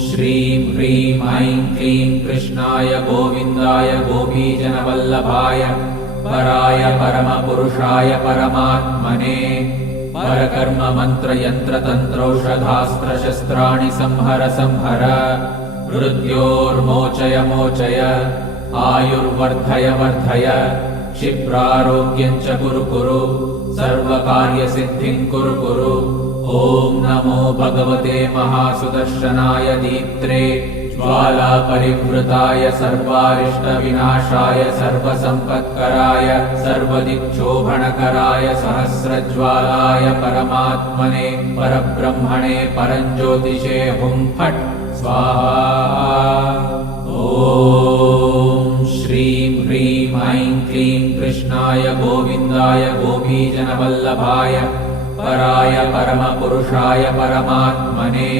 श्रीं ह्रीं ऐं क्लीं कृष्णाय गोविन्दाय गोपीजनवल्लभाय पराय परमपुरुषाय परमात्मने परकर्म मंत्र यंत्र तंत्रौषधास्त्रशस्त्राणि संहर संहर मृत्योर्मोचय मोचय आयुर्वर्धय वर्धय क्षिप्रारोग्यं च कुरु कुरु सर्वकार्यसिद्धिं कुरु कुरु। ॐ नमो भगवते महासुदर्शनाय दीप्त्रे ज्वालापरिवृताय सर्वारिष्टविनाशाय सर्वसम्पत्कराय सर्वदिक्शोभनकराय सहस्रज्वालाय परमात्मने परब्रह्मणे परञ्ज्योतिषे हुं फट् स्वाहा। ॐ श्रीं ह्रीं ऐं क्लीं कृष्णाय गोविन्दाय गोपीजनवल्लभाय पराय परमपुरुषाय परमात्मने